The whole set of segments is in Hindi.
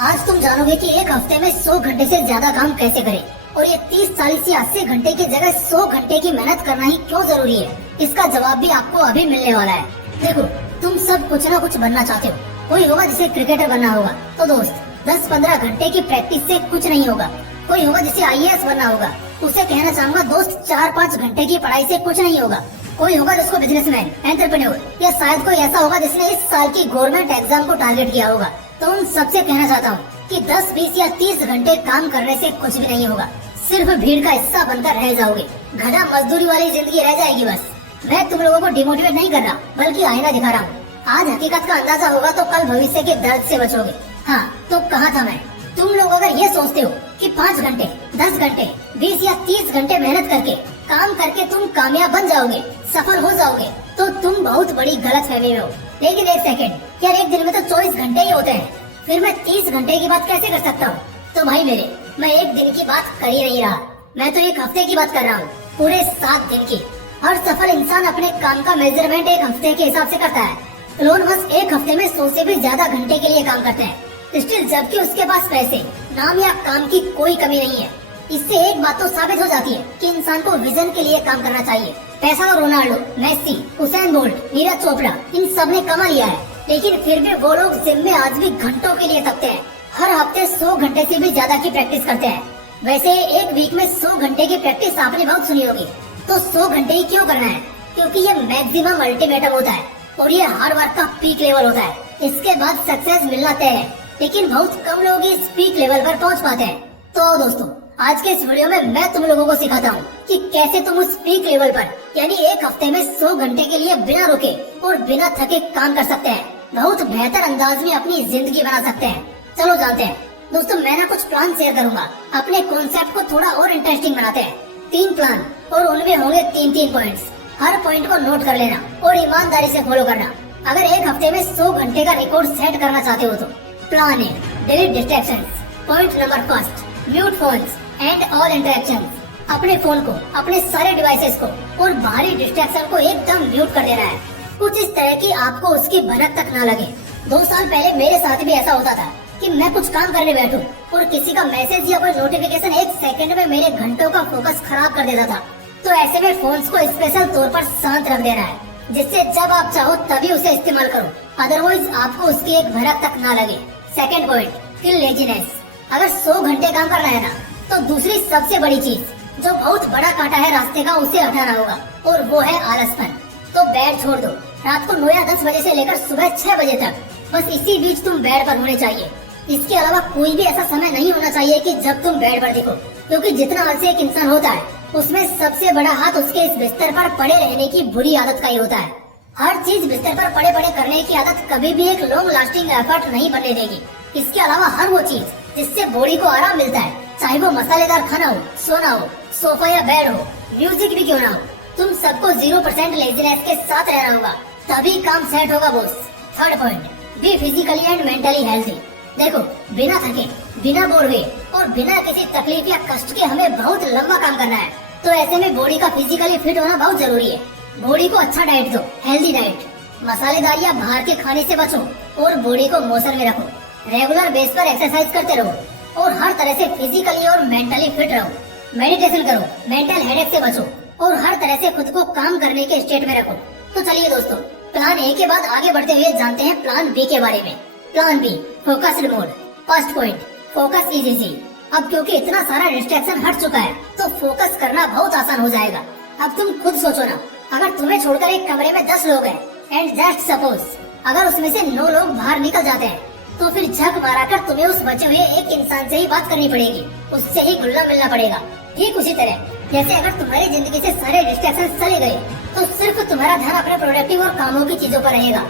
आज तुम जानोगे कि एक हफ्ते में 100 घंटे से ज्यादा काम कैसे करें और ये 30, 40 या 80 घंटे की जगह 100 घंटे की मेहनत करना ही क्यों जरूरी है। इसका जवाब भी आपको अभी मिलने वाला है। देखो, तुम सब कुछ ना कुछ बनना चाहते हो। कोई होगा जिसे क्रिकेटर बनना होगा, तो दोस्त 10-15 घंटे की प्रैक्टिस से कुछ नहीं होगा। कोई होगा जिसे IAS बनना होगा, उसे कहना चाहूंगा दोस्त 4-5 घंटे की पढ़ाई से कुछ नहीं होगा। कोई होगा जिसको बिजनेसमैन, एंटरप्रेन्योर या शायद कोई ऐसा होगा जिसने इस साल की गवर्नमेंट एग्जाम को टारगेट किया होगा। तो उन सबसे कहना चाहता हूँ कि 10, 20 या 30 घंटे काम करने से कुछ भी नहीं होगा। सिर्फ भीड़ का हिस्सा बनकर रह जाओगे। गधा मजदूरी वाली जिंदगी रह जाएगी बस। मैं तुम लोगों को डिमोटिवेट नहीं कर रहा, बल्कि आईना दिखा रहा हूँ। आज हकीकत का अंदाजा होगा तो कल भविष्य के दर्द से बचोगे। हाँ, तो कहाँ था मैं। तुम लोग अगर ये सोचते हो कि 5 घंटे, 10 घंटे, 20 या 30 घंटे मेहनत करके काम करके तुम कामयाब बन जाओगे, सफल हो जाओगे, तो तुम बहुत बड़ी गलत फहमी में हो। लेकिन एक सेकंड यार, एक दिन में तो 24 घंटे ही होते हैं, फिर मैं 30 घंटे की बात कैसे कर सकता हूँ। तो भाई मेरे, मैं एक दिन की बात कर ही नहीं रहा, मैं तो एक हफ्ते की बात कर रहा हूँ, पूरे 7 दिन की। हर सफल इंसान अपने काम का मेजरमेंट एक हफ्ते के हिसाब से करता है। एलोन मस्क एक हफ्ते में 100 से भी ज्यादा घंटे के लिए काम करते हैं, स्टिल जबकि उसके पास पैसे, नाम या काम की कोई कमी नहीं है। इससे एक बात तो साबित हो जाती है कि इंसान को विजन के लिए काम करना चाहिए। पैसा तो Ronaldo, Messi, Usain Bolt, Neeraj Chopra, इन सब ने कमा लिया है, लेकिन फिर भी वो लोग जिम में आज भी घंटों के लिए थकते हैं। हर हफ्ते 100 घंटे से भी ज्यादा की प्रैक्टिस करते हैं। वैसे एक वीक में 100 घंटे की प्रैक्टिस आपने बहुत सुनी होगी, तो 100 घंटे ही क्यों करना है? क्योंकि ये मैक्सिमम अल्टीमेटम होता है और ये हार्ड वर्क का पीक लेवल होता है। इसके बाद सक्सेस मिलना तय है, लेकिन बहुत कम लोग इस पीक लेवल पर पहुंच पाते हैं। तो दोस्तों, आज के इस वीडियो में मैं तुम लोगों को सिखाता हूँ कि कैसे तुम उस पीक लेवल पर यानी एक हफ्ते में 100 घंटे के लिए बिना रुके और बिना थके काम कर सकते हैं। बहुत बेहतर अंदाज में अपनी जिंदगी बना सकते हैं। चलो जानते हैं। दोस्तों, मैं ना कुछ प्लान शेयर करूंगा, अपने कॉन्सेप्ट को थोड़ा और इंटरेस्टिंग बनाते हैं। 3 प्लान और उनमें होंगे 3-3 पॉइंट्स। हर पॉइंट को नोट कर लेना और ईमानदारी से फॉलो करना अगर एक हफ्ते में 100 घंटे का रिकॉर्ड सेट करना चाहते हो तो। Plan A, delete distractions. Point number first, mute phones and all interactions. अपने फोन को, अपने सारे डिवाइसेस को और बाहरी डिस्ट्रैक्शन को एकदम म्यूट कर देना है। कुछ इस तरह की आपको उसकी भनक तक ना लगे। 2 साल पहले मेरे साथ भी ऐसा होता था कि मैं कुछ काम करने बैठूं और किसी का मैसेज या कोई नोटिफिकेशन 1 सेकंड में मेरे घंटों का फोकस खराब कर देता था। तो ऐसे में फोन्स को स्पेशल तौर पर शांत रख देना है, जिससे जब आप चाहो तभी उसे इस्तेमाल करो, अदरवाइज आपको उसकी एक भनक तक ना लगे। सेकंड पॉइंट, किल लेजीनेस। अगर 100 घंटे काम करना है ना, तो दूसरी सबसे बड़ी चीज जो बहुत बड़ा कांटा है रास्ते का, उसे हटाना होगा, और वो है आलसपन। तो बेड छोड़ दो। रात को 9 या 10 बजे से लेकर सुबह 6 बजे तक बस इसी बीच तुम बेड पर होने चाहिए। इसके अलावा कोई भी ऐसा समय नहीं होना चाहिए कि जब तुम बेड पर दिखो, क्योंकि जितना आलसी एक इंसान होता है उसमें सबसे बड़ा हाथ उसके इस बिस्तर पर पड़े रहने की बुरी आदत का ही होता है। हर चीज बिस्तर पर पड़े पड़े करने की आदत कभी भी एक लॉन्ग लास्टिंग एफर्ट नहीं बनने देगी। इसके अलावा हर वो चीज जिससे बॉडी को आराम मिलता है, चाहे वो मसालेदार खाना हो, सोना हो, सोफा या बेड हो, म्यूजिक भी क्यों ना हो, तुम सबको 0% लेजीनेस के साथ रहना होगा, तभी काम सेट होगा boss. Third point, be physically and mentally healthy. देखो, बिना थके, बिना बोर हुए और बिना किसी तकलीफ या कष्ट के हमें बहुत लंबा काम करना है। तो ऐसे में बॉडी का फिजिकली फिट होना बहुत जरूरी है। बॉडी को अच्छा डाइट दो, हेल्दी डाइट। मसालेदार या बाहर के खाने से बचो और बॉडी को मौसम में रखो। रेगुलर बेस पर एक्सरसाइज करते रहो और हर तरह से फिजिकली और मेंटली फिट रहो। मेडिटेशन करो, मेंटल हेडेक से बचो और हर तरह से खुद को काम करने के स्टेट में रखो। तो चलिए दोस्तों, प्लान ए के बाद आगे बढ़ते हुए जानते हैं प्लान बी के बारे में। Plan B, focused mode. First point, focus is easy. अब क्योंकि इतना सारा डिस्ट्रैक्शन हट चुका है, तो फोकस करना बहुत आसान हो जाएगा। अब तुम खुद सोचो ना, अगर तुम्हें छोड़कर एक कमरे में 10 लोग हैं एंड जस्ट सपोज अगर उसमें से 9 लोग बाहर निकल जाते हैं, तो फिर झक माराकर तुम्हें उस बचे हुए एक इंसान से ही बात करनी पड़ेगी, उससे ही घुलना मिलना पड़ेगा। ठीक उसी तरह जैसे अगर तुम्हारी जिंदगी से सारे डिस्ट्रैक्शन चले गए, तो सिर्फ तुम्हारा ध्यान अपने प्रोडक्टिव और कामों की चीजों पर रहेगा।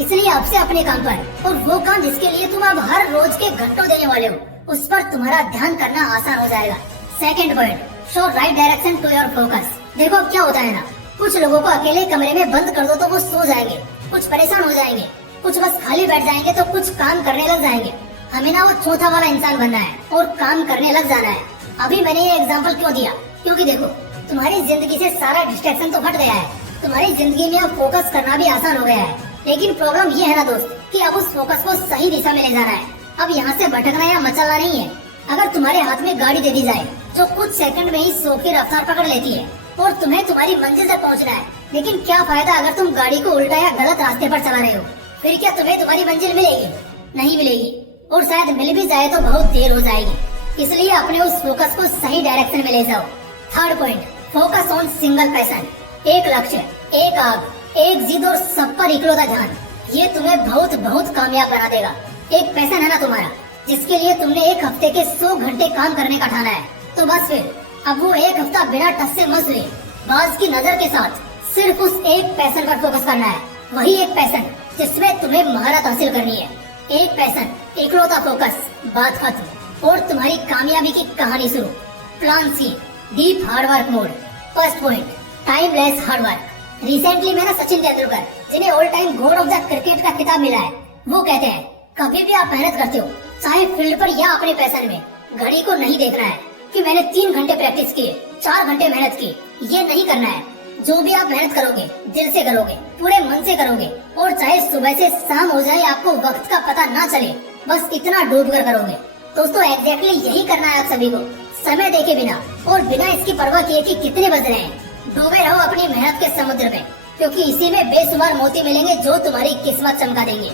इसलिए आपसे अपने काम पर और वो काम जिसके लिए तुम अब हर रोज के घंटों देने वाले हो, उस पर तुम्हारा ध्यान करना आसान हो जाएगा। Second point, show right direction to your focus. देखो, अब क्या होता है ना, कुछ लोगों को अकेले कमरे में बंद कर दो तो वो सो जाएंगे, कुछ परेशान हो जाएंगे, कुछ बस खाली बैठ जाएंगे, तो कुछ काम करने लग जाएंगे। हमें ना वो चौथा वाला इंसान बनना है और काम करने लग जाना है। अभी मैंने ये एग्जांपल क्यों दिया, क्योंकि देखो, तुम्हारी जिंदगी से सारा डिस्ट्रैक्शन तो हट गया है, तुम्हारी जिंदगी में अब फोकस करना भी आसान हो गया है। लेकिन प्रॉब्लम ये है ना दोस्त, कि अब उस फोकस को सही दिशा में ले जाना है। अब यहाँ से भटकना या मचलना नहीं है। अगर तुम्हारे हाथ में गाड़ी दे दी जाए जो कुछ सेकंड में ही 100 की रफ्तार पकड़ लेती है और तुम्हें तुम्हारी मंजिल तक पहुँचना है, लेकिन क्या फायदा अगर तुम गाड़ी को उल्टा या गलत रास्ते पर चला रहे हो? फिर क्या तुम्हें तुम्हारी मंजिल मिलेगी? नहीं मिलेगी, और शायद मिल भी जाए तो बहुत देर हो जाएगी। इसलिए अपने उस फोकस को सही डायरेक्शन में ले जाओ। Third point, focus on single passion. एक लक्ष्य, एक आग, एक जिद और सब पर इकलौता ध्यान। ये तुम्हें बहुत बहुत कामयाब बना देगा। एक पैशन है ना तुम्हारा, जिसके लिए तुमने एक हफ्ते के 100 घंटे काम करने का ठाना है, तो बस फिर अब वो एक हफ्ता बिना टस से मत लिए, बाज की नजर के साथ सिर्फ उस एक पैशन पर फोकस करना है। वही एक पैशन जिसमें तुम्हें महारत हासिल करनी है। एक पैशन, इकलौता फोकस, बात खत्म और तुम्हारी कामयाबी की कहानी शुरू। Plan C, deep hard work mode. First point, timeless hard work. Recently मेरा सचिन तेंदुलकर, जिन्हें all time god of the cricket का खिताब मिला है, वो कहते हैं कभी भी आप मेहनत करते हो, चाहे फील्ड पर या अपने पैशन में, घड़ी को नहीं देखना है कि मैंने 3 घंटे प्रैक्टिस किए, 4 घंटे मेहनत की। ये नहीं करना है। जो भी आप मेहनत करोगे दिल से करोगे, पूरे मन से करोगे, और चाहे सुबह से शाम हो जाए आपको वक्त का पता ना चले, बस इतना डूब कर करोगे। दोस्तों एग्जैक्टली यही करना है आप सभी को, समय देखे बिना और बिना इसकी परवाह किए कि कितने बज रहे हैं। डूबे रहो अपनी मेहनत के समुद्र में, क्योंकि इसी में बेशुमार मोती मिलेंगे जो तुम्हारी किस्मत चमका देंगे।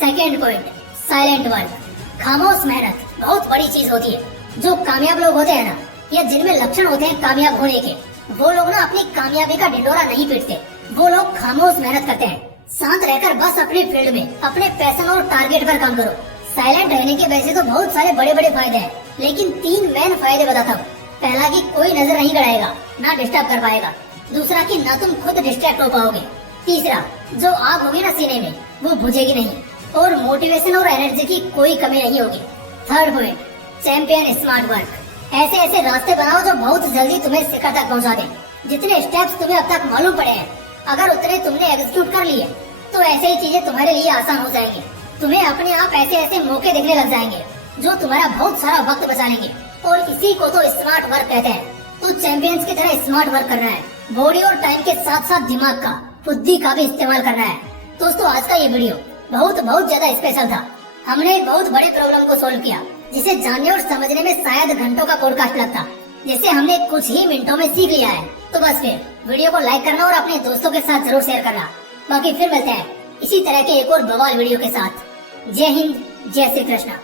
Second point, silent work. खामोश मेहनत बहुत बड़ी चीज होती है। जो कामयाब लोग होते हैं ना, या जिनमें लक्षण होते हैं कामयाब होने के, वो लोग ना अपनी कामयाबी का ढिंढोरा नहीं पीटते। वो लोग खामोश मेहनत करते हैं, शांत रहकर बस अपने फील्ड में अपने पैशन और टारगेट पर काम करो। साइलेंट रहने के वैसे तो बहुत सारे बड़े बड़े फायदे हैं, लेकिन 3 मेन फायदे बताता हूँ। पहला कि कोई नजर नहीं गड़ाएगा, ना डिस्टर्ब कर पाएगा। दूसरा कि ना तुम खुद डिस्ट्रैक्ट हो पाओगे। तीसरा, जो आग होगी ना सीने में, वो बुझेगी नहीं, और मोटिवेशन और एनर्जी की कोई कमी नहीं होगी। Third point, champion smart work. ऐसे ऐसे रास्ते बनाओ जो बहुत जल्दी तुम्हें शिखर तक पहुंचा दें। जितने स्टेप्स तुम्हें अब तक मालूम पड़े हैं, अगर उतने तुमने एग्जीक्यूट कर लिए तो ऐसे ही चीजें तुम्हारे लिए आसान हो जाएंगी। तुम्हें अपने आप ऐसे ऐसे मौके दिखने लग जाएंगे जो तुम्हारा बहुत सारा वक्त बचा लेंगे, और इसी को तो स्मार्ट वर्क कहते हैं। तो चैंपियंस की तरह स्मार्ट वर्क करना है, बॉडी और टाइम के साथ साथ दिमाग का, बुद्धि का भी इस्तेमाल करना है। दोस्तों आज का ये वीडियो बहुत ज्यादा स्पेशल था। हमने एक बहुत बड़ी प्रॉब्लम को सोल्व किया, जिसे जानने और समझने में शायद घंटों का पॉडकास्ट लगता, जिसे हमने कुछ ही मिनटों में सीख लिया है। तो बस फिर वीडियो को लाइक करना और अपने दोस्तों के साथ जरूर शेयर करना। बाकी फिर मिलते हैं इसी तरह के एक और बवाल वीडियो के साथ। जय हिंद, जय श्री कृष्णा।